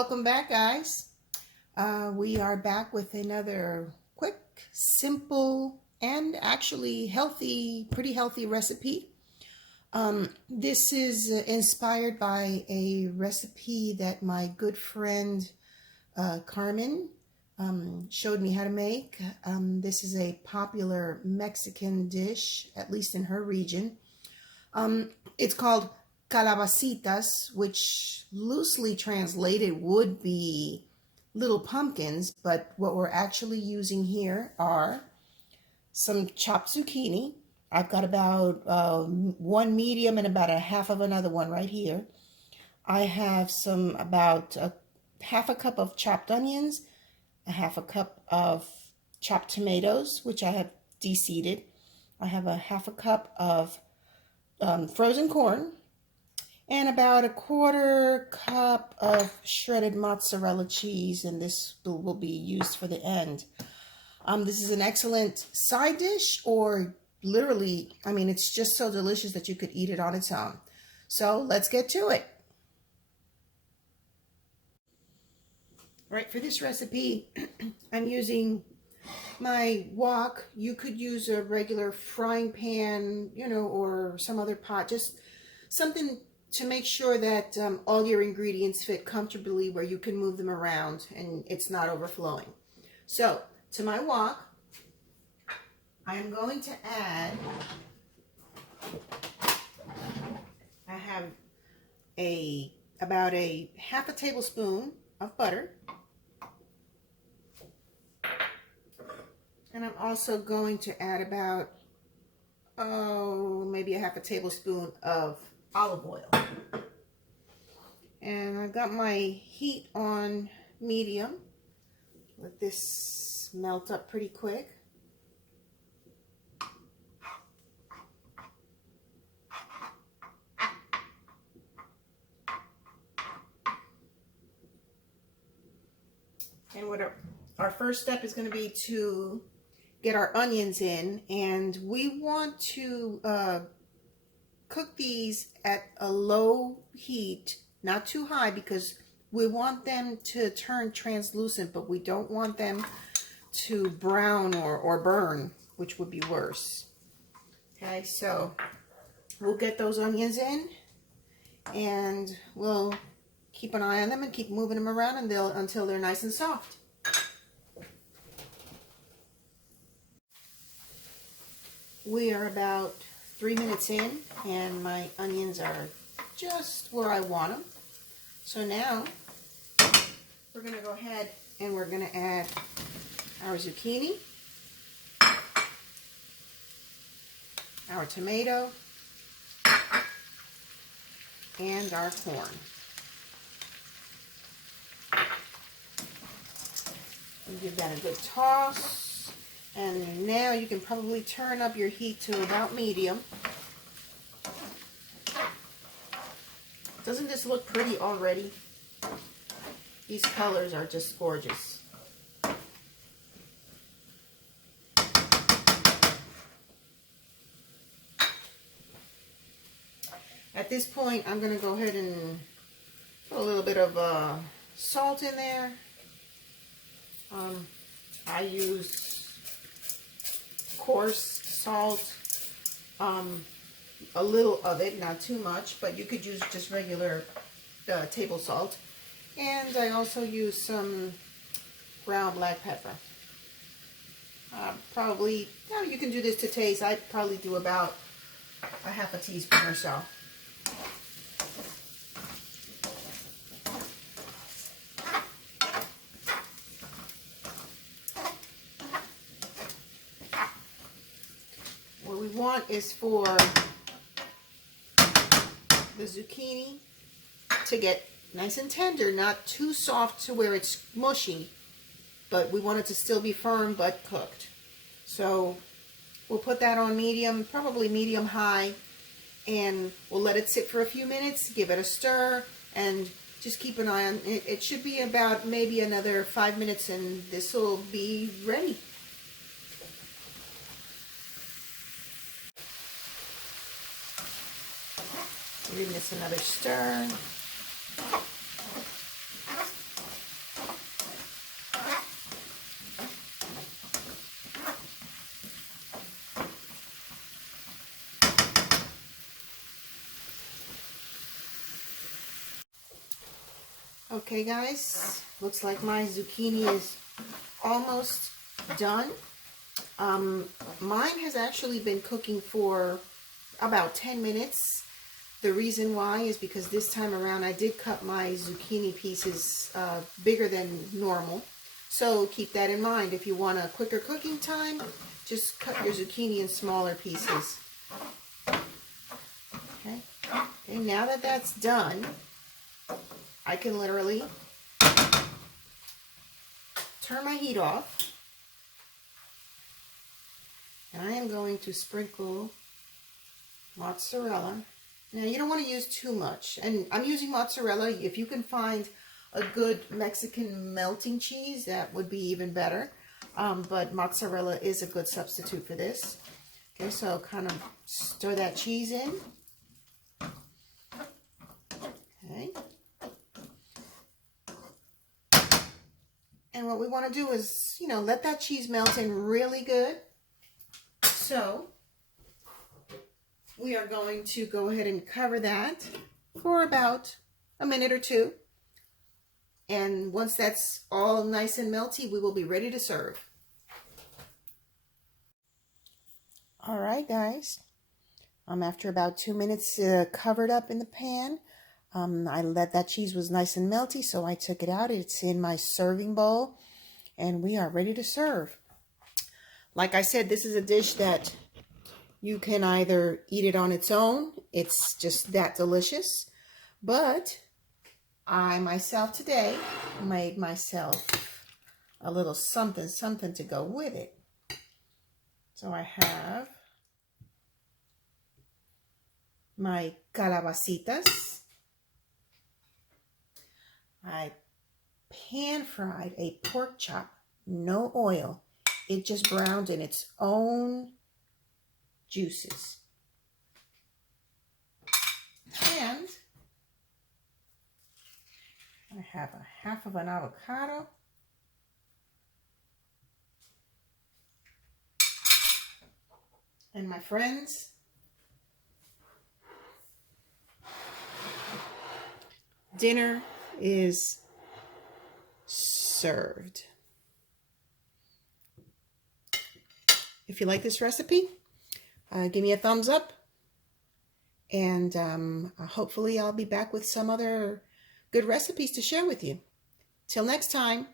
Welcome back, guys. We are back with another quick, simple, and actually pretty healthy recipe. This is inspired by a recipe that my good friend Carmen showed me how to make. This is a popular Mexican dish, at least in her region. It's called Calabacitas, which loosely translated would be little pumpkins, but what we're actually using here are some chopped zucchini. I've got about one medium and about a half of another one right here. I have about half a cup of chopped onions, a half a cup of chopped tomatoes, which I have deseeded. I have a half a cup of frozen corn, and about a quarter cup of shredded mozzarella cheese, and this will be used for the end. This is an excellent side dish, or literally, I mean, it's just so delicious that you could eat it on its own. So let's get to it. Right, for this recipe, I'm using my wok. You could use a regular frying pan, or some other pot, just something to make sure that all your ingredients fit comfortably where you can move them around and it's not overflowing. So, to my wok, I am going to add, I have about a half a tablespoon of butter. And I'm also going to add about, maybe a half a tablespoon of olive oil. And I've got my heat on medium. Let this melt up pretty quick. And what our first step is going to be to get our onions in, and we want to cook these at a low heat, not too high, because we want them to turn translucent, but we don't want them to brown or burn, which would be worse. Okay, so we'll get those onions in, and we'll keep an eye on them and keep moving them around until they're nice and soft. We are about 3 minutes in, and my onions are just where I want them. So now we're going to go ahead and we're going to add our zucchini, our tomato, and our corn. And give that a good toss. And now you can probably turn up your heat to about medium. Doesn't this look pretty already? These colors are just gorgeous. At this point, I'm going to go ahead and put a little bit of salt in there. I use coarse salt, a little of it, not too much, but you could use just regular table salt. And I also use some ground black pepper. Probably, you can do this to taste. I probably do about a half a teaspoon or so. What we want is for the zucchini to get nice and tender, not too soft to where it's mushy, but we want it to still be firm but cooked. So we'll put that on medium, probably medium high, and we'll let it sit for a few minutes, give it a stir, and just keep an eye on it. It should be about maybe another 5 minutes, and this will be ready. Giving this another stir. Okay guys, looks like my zucchini is almost done. Mine has actually been cooking for about 10 minutes. The reason why is because this time around I did cut my zucchini pieces bigger than normal. So keep that in mind. If you want a quicker cooking time, just cut your zucchini in smaller pieces. Okay, now that that's done, I can literally turn my heat off. And I am going to sprinkle mozzarella. Now you don't want to use too much. And I'm using mozzarella. If you can find a good Mexican melting cheese, that would be even better. But mozzarella is a good substitute for this. Okay, so kind of stir that cheese in. Okay. And what we want to do is, let that cheese melt in really good. So we are going to go ahead and cover that for about a minute or two. And once that's all nice and melty, we will be ready to serve. All right, guys. After about 2 minutes covered up in the pan, I let that cheese was nice and melty, so I took it out. It's in my serving bowl, and we are ready to serve. Like I said, this is a dish that you can either eat it on its own. It's just that delicious. But I myself today made myself a little something to go with it. So I have my calabacitas. I pan fried a pork chop, no oil. It just browned in its own juices. And I have a half of an avocado. And my friends, dinner is served. If you like this recipe, give me a thumbs up. And hopefully I'll be back with some other good recipes to share with you. Till next time.